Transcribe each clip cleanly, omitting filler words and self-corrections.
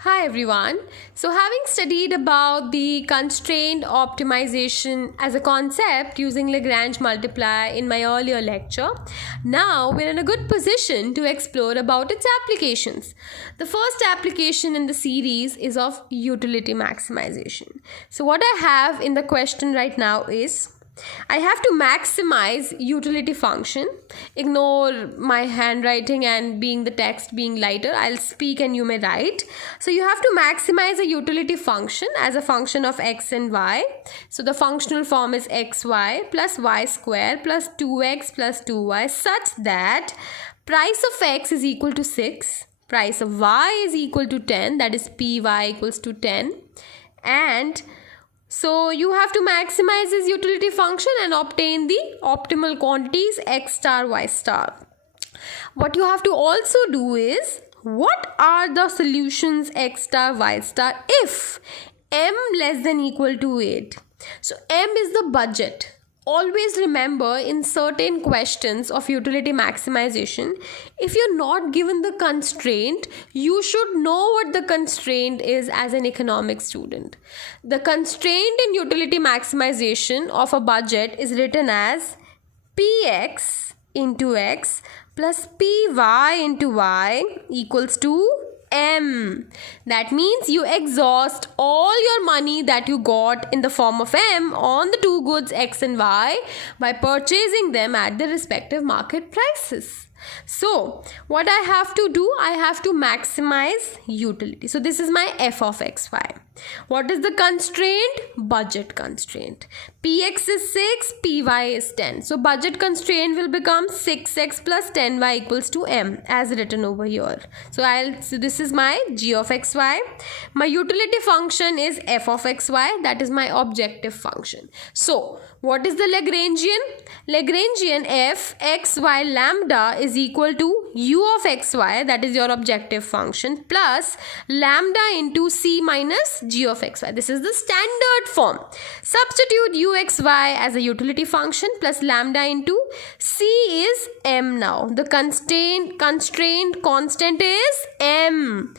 Hi everyone. So having studied about the constraint optimization as a concept using Lagrange multiplier in my earlier lecture, now we're in a good position to explore about its applications. The first application in the series is of utility maximization. So what I have in the question right now is I have to maximize utility function. Ignore my handwriting and being the text being lighter. I'll speak and you may write. So you have to maximize a utility function as a function of x and y. So the functional form is xy plus y square plus 2x plus 2y such that price of x is equal to 6. Price of y is equal to 10. That is py equals to 10. And so you have to maximize this utility function and obtain the optimal quantities x star, y star. What you have to also do is, what are the solutions x star, y star if m less than equal to 8? So m is the budget. Always remember, in certain questions of utility maximization, if you're not given the constraint, you should know what the constraint is as an economics student. The constraint in utility maximization of a budget is written as px into x plus py into y equals to M. That means you exhaust all your money that you got in the form of M on the two goods X and Y by purchasing them at the respective market prices. So what I have to do, I have to maximize utility. So this is my f of xy. What is the constraint? Budget constraint. Px is 6, py is 10. So budget constraint will become 6x plus 10y equals to m as written over here. So this is my g of xy. My utility function is f of xy. That is my objective function. So what is the Lagrangian? Lagrangian f x y lambda is equal to u of xy, that is your objective function, plus lambda into c minus g of xy. This is the standard form. Substitute uxy as a utility function plus lambda into c is m now. The constraint constant is m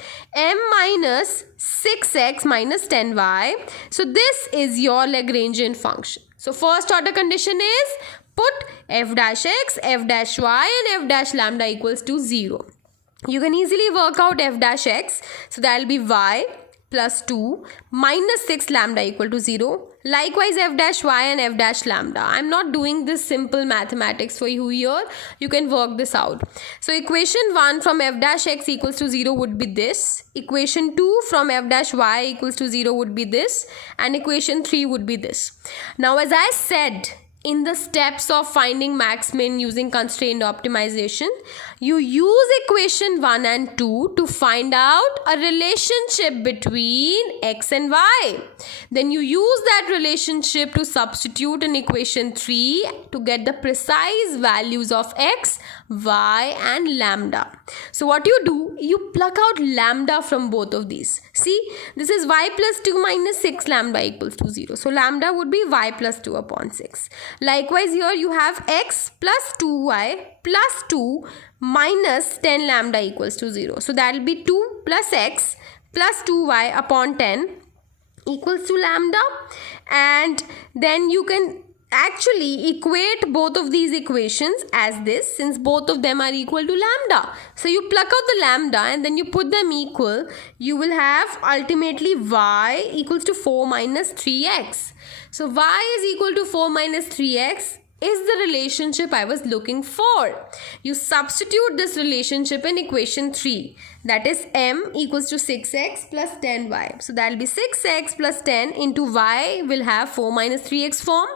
minus 6x minus 10y. So this is your Lagrangian function. So first order condition is put f dash x, f dash y and f dash lambda equals to 0. You can easily work out f dash x. So that will be y plus 2 minus 6 lambda equal to 0. Likewise f dash y and f dash lambda. I am not doing this simple mathematics for you here. You can work this out. So equation 1 from f dash x equals to 0 would be this. Equation 2 from f dash y equals to 0 would be this. And equation 3 would be this. Now as I said, in the steps of finding max min using constraint optimization, you use equation 1 and 2 to find out a relationship between x and y. Then you use that relationship to substitute in equation 3 to get the precise values of x, y and lambda. So what you do, you pluck out lambda from both of these. See, this is y plus 2 minus 6 lambda equals to 0. So lambda would be y plus 2 upon 6. Likewise here you have x plus 2y plus 2 minus 10 lambda equals to 0. So that will be 2 plus x plus 2y upon 10 equals to lambda. And then you can actually equate both of these equations as this, since both of them are equal to lambda. So you pluck out the lambda and then you put them equal. You will have ultimately y equals to 4 minus 3x. So y is equal to 4 minus 3x is the relationship I was looking for. You substitute this relationship in equation 3. That is m equals to 6x plus 10y. So that will be 6x plus 10 into y will have 4 minus 3x form.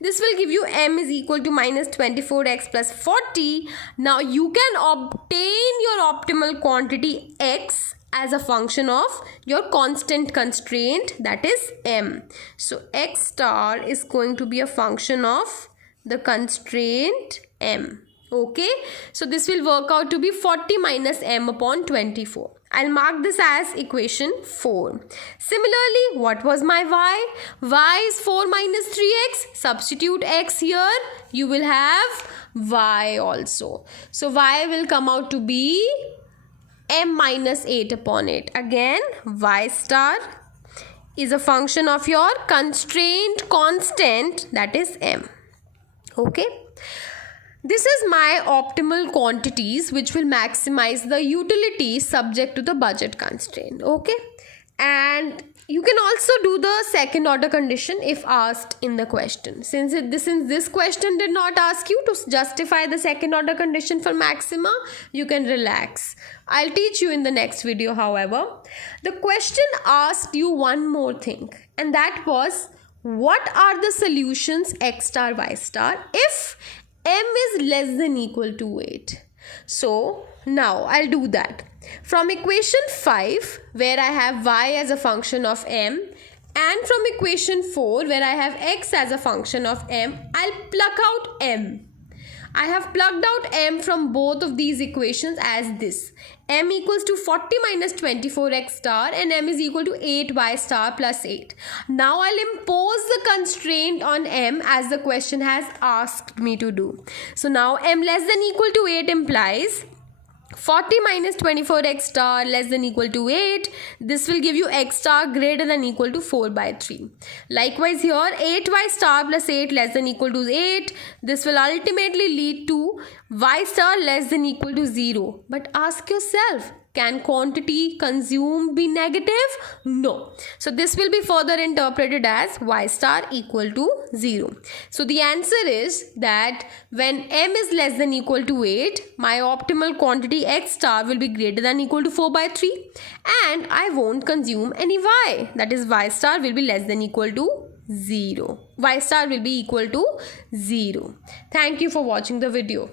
This will give you m is equal to minus 24x plus 40. Now you can obtain your optimal quantity x as a function of your constant constraint, that is m. So x star is going to be a function of the constraint m. Okay, so this will work out to be 40 minus m upon 24. I'll mark this as equation 4. Similarly, what was my y? Y is 4 minus 3x. Substitute x here. You will have y also. So y will come out to be m minus 8 upon 8. Again, y star is a function of your constraint constant, that is m. Okay. This is my optimal quantities which will maximize the utility subject to the budget constraint. Okay. And you can also do the second order condition if asked in the question. Since this question did not ask you to justify the second order condition for maxima, you can relax. I'll teach you in the next video, however. The question asked you one more thing, and that was, what are the solutions x star y star if m is less than equal to 8? So now I'll do that. From equation 5, where I have y as a function of m, and from equation 4, where I have x as a function of m, I'll pluck out m. I have plucked out m from both of these equations as this. M equals to 40 minus 24x star and m is equal to 8y star plus 8. Now I'll impose the constraint on m as the question has asked me to do. So now m less than equal to 8 implies 40 minus 24x star less than equal to 8. This will give you x star greater than equal to 4 by 3. Likewise here, 8y star plus 8 less than equal to 8. This will ultimately lead to y star less than equal to 0. But ask yourself, can quantity consumed be negative? No. So this will be further interpreted as y star equal to 0. So the answer is that when m is less than equal to 8, my optimal quantity x star will be greater than equal to 4 by 3 and I won't consume any y. That is, y star will be less than equal to 0. Y star will be equal to 0. Thank you for watching the video.